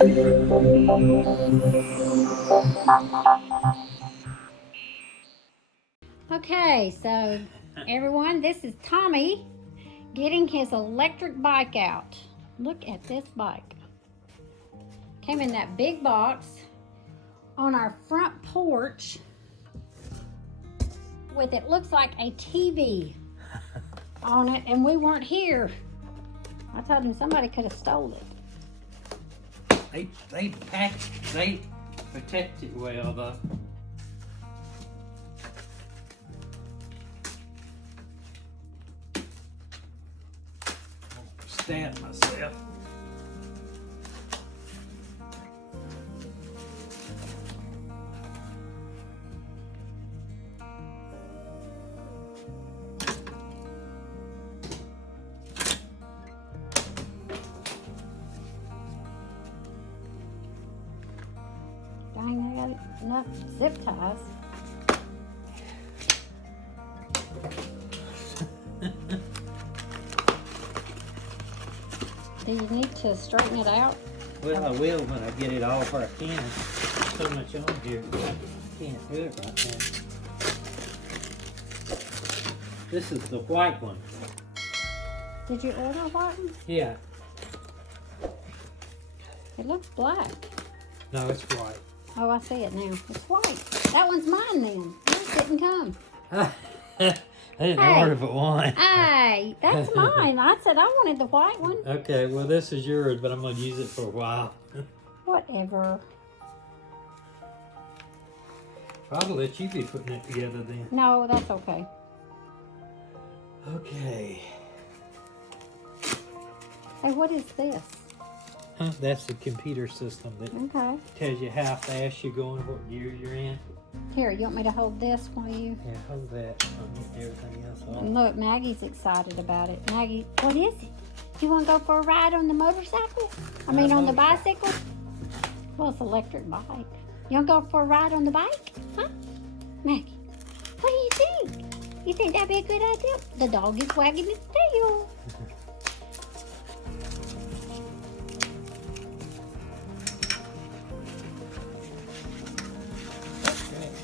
Okay, so everyone, this is Tommy getting his electric bike out. Look at this bike. Came in that big box on our front porch with, it looks like a TV on it, and we weren't here. I told him somebody could have stole it. They protect it well though. Stand myself. Dang, they got enough zip ties. Do you need to straighten it out? Well, I will when I get it all where I can. There's so much on here, I can't do it right now. This is the white one. Did you order a white one? Yeah. It looks black. No, it's white. Oh, I see it now. It's white. That one's mine then. Yours didn't come. I didn't Hey. order but one. Hey, that's mine. I said I wanted the white one. Okay, well this is yours, but I'm gonna use it for a while. Whatever. I'll let you be putting it together then. No, that's okay. Okay. Hey, what is this? Huh? That's the computer system that Okay. tells you how fast you're going, what gear you're in. Here, you want me to hold this while you... Yeah, hold that. I'll get everything else on. And look, Maggie's excited about it. Maggie, what is it? You want to go for a ride on the motorcycle? I mean, on the bicycle? Well, it's an electric bike. You want to go for a ride on the bike? Huh? Maggie, what do you think? You think that'd be a good idea? The dog is wagging its tail.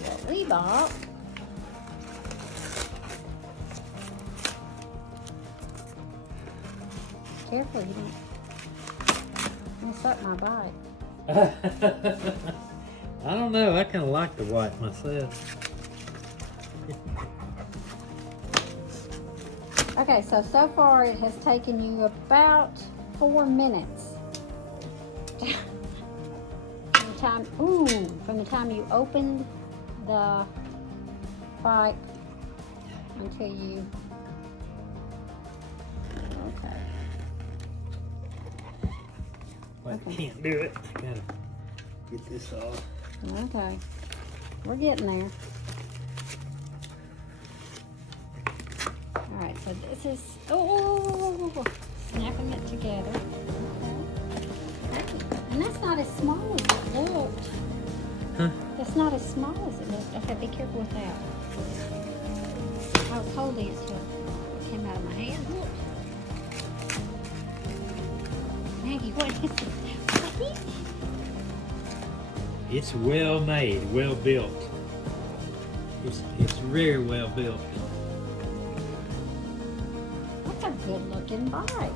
What we bought. Careful, you don't mess up my bike. I don't know. I kind of like the white myself. Okay, so far it has taken you about 4 minutes. From the time you opened the bike until you, okay. But Okay. I can't do it. I gotta get this off. Okay, we're getting there. All right, so this is, snapping it together. Okay. And that's not as small as it looked. Huh? That's not as small as it looked. Okay, be careful with that. I was holding it till it came out of my hand. Look. Maggie, what is it? What is it? It's well made, well built. It's very well built. That's a good looking bike.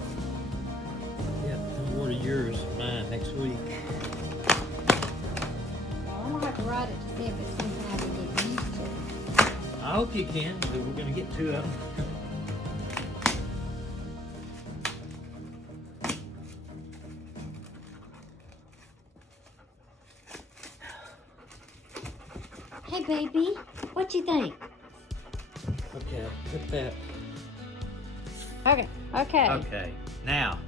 Yeah, I'll order yours, mine next week. Well, I'm gonna have to ride it to see if it's something I can get used to. I hope you can, but we're gonna get two of them. Hey baby, what you think? Okay, put that. Okay, okay. Okay, now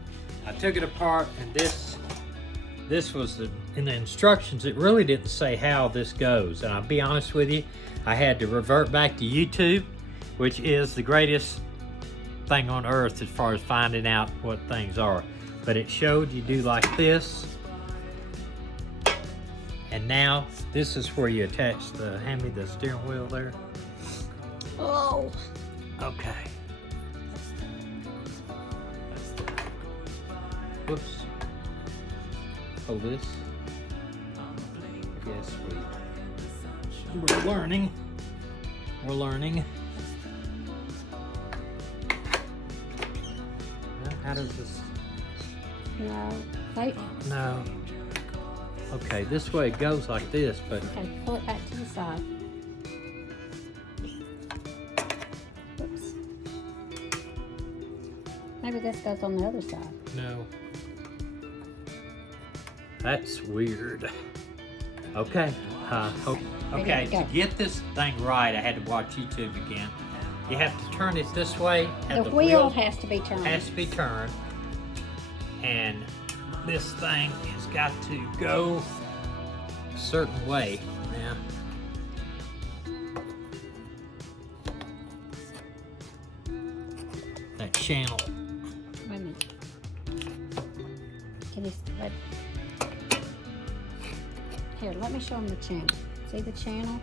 I took it apart, and this was in the instructions. It really didn't say how this goes, and I'll be honest with you, I had to revert back to YouTube, which is the greatest thing on earth as far as finding out what things are. But it showed you do like this, and now this is where you attach the, hand me the steering wheel there. Oh. Okay. Whoops. tackle this. I guess we're learning. We're learning. How does this? No. Wait. No. Okay, this way it goes like this, but Okay, pull it back to the side. Whoops. Maybe this goes on the other side. no. That's weird. Okay. Okay, Go. to get this thing right, I had to watch YouTube again. You have to turn it this way. The wheel has to be turned. has to be turned. And this thing has got to go a certain way now. That channel. Wait a minute. Can you let? Here, let me show them the channel. See the channel?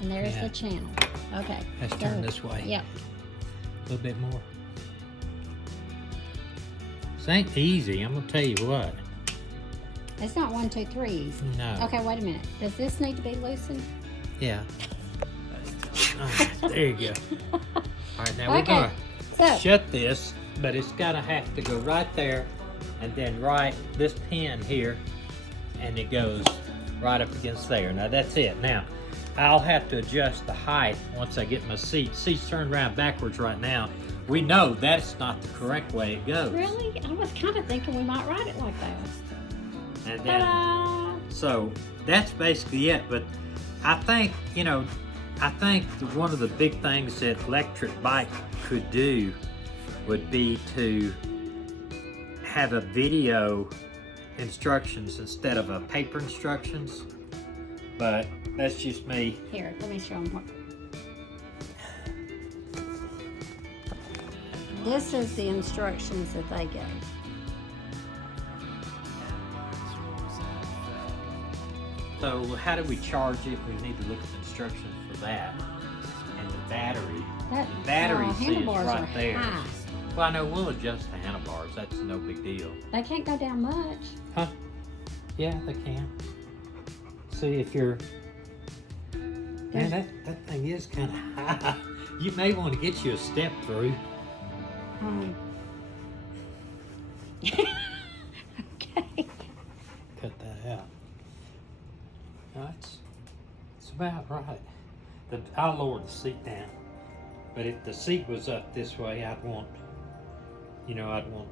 And there's Yeah. the channel. Okay. Let's turn this way. Yep. A little bit more. This ain't easy, I'm gonna tell you what. It's not 1, 2, 3 easy. No. Okay, wait a minute. Does this need to be loosened? Yeah. There you go. Alright, now we're Okay, gonna so shut this, but it's gotta have to go right there and then right this pin here, and it goes right up against there. Now that's it. Now I'll have to adjust the height once I get my seat. Seat's turned around backwards right now. We know that's not the correct way it goes. really, I was kind of thinking we might ride it like that. And then, Ta-da! so that's basically it. But I think, I think one of the big things that Lectric bike could do would be to have a video instructions instead of a paper instructions. But that's just me. Here, let me show them what. This is the instructions that they gave. So how do we charge it? We need to look at the instructions for that. And the battery. That, The battery seat is handlebars right are there. high. Well, I know we'll adjust the handlebars. That's no big deal. They can't go down much. Huh? Yeah, they can. See if you're... Man, that thing is kind of high. You may want to get you a step through. Okay. Cut that out. No, it's about right. I'll lower the seat down. But if the seat was up this way, I'd want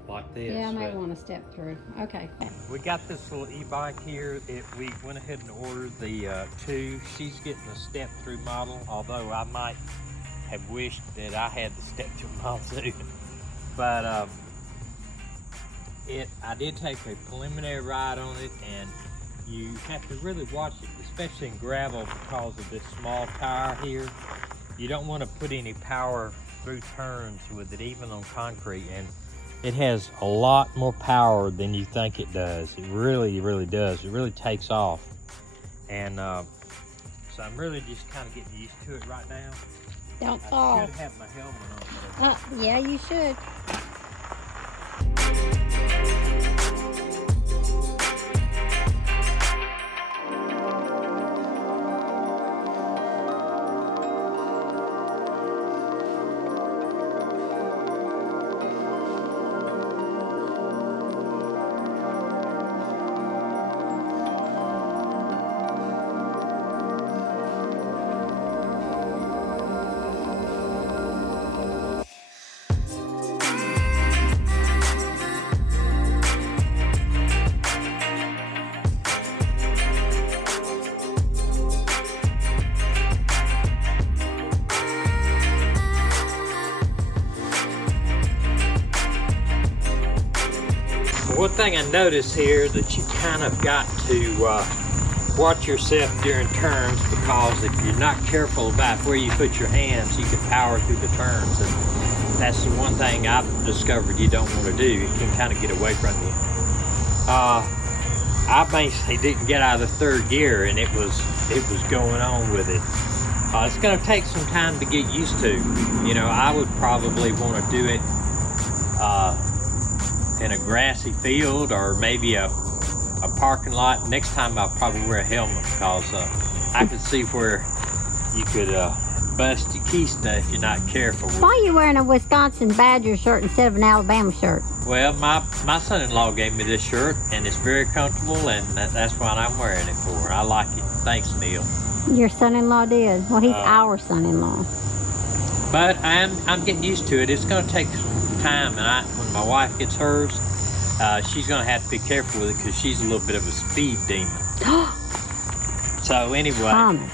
like this. Yeah, I may but- want to step through. Okay. We got this little e-bike here. We went ahead and ordered the 2. She's getting a step-through model, although I might have wished that I had the step-through model too. But I did take a preliminary ride on it, and you have to really watch it, especially in gravel because of this small tire here. You don't want to put any power through turns with it, even on concrete, and it has a lot more power than you think it does. It really, really does. It really takes off. And so I'm really just kind of getting used to it right now. Don't I fall. should have my helmet on. Yeah, you should. One thing I noticed here that you kind of got to watch yourself during turns, because if you're not careful about where you put your hands, you can power through the turns, and that's the one thing I've discovered you don't want to do. It can kind of get away from you. I basically didn't get out of the third gear, and it was going on with it. It's going to take some time to get used to. I would probably want to do it in a grassy field, or maybe a a parking lot. Next time I'll probably wear a helmet because I could see where you could bust your keister if you're not careful. Why are you wearing a Wisconsin Badger shirt instead of an Alabama shirt? Well, my son-in-law gave me this shirt, and it's very comfortable, and that's what I'm wearing it for. I like it. Thanks, Neil. Your son-in-law did. Well, he's our son-in-law. But I'm getting used to it. It's going to take some time, and when my wife gets hers, she's going to have to be careful with it because she's a little bit of a speed demon. So anyway. Promise.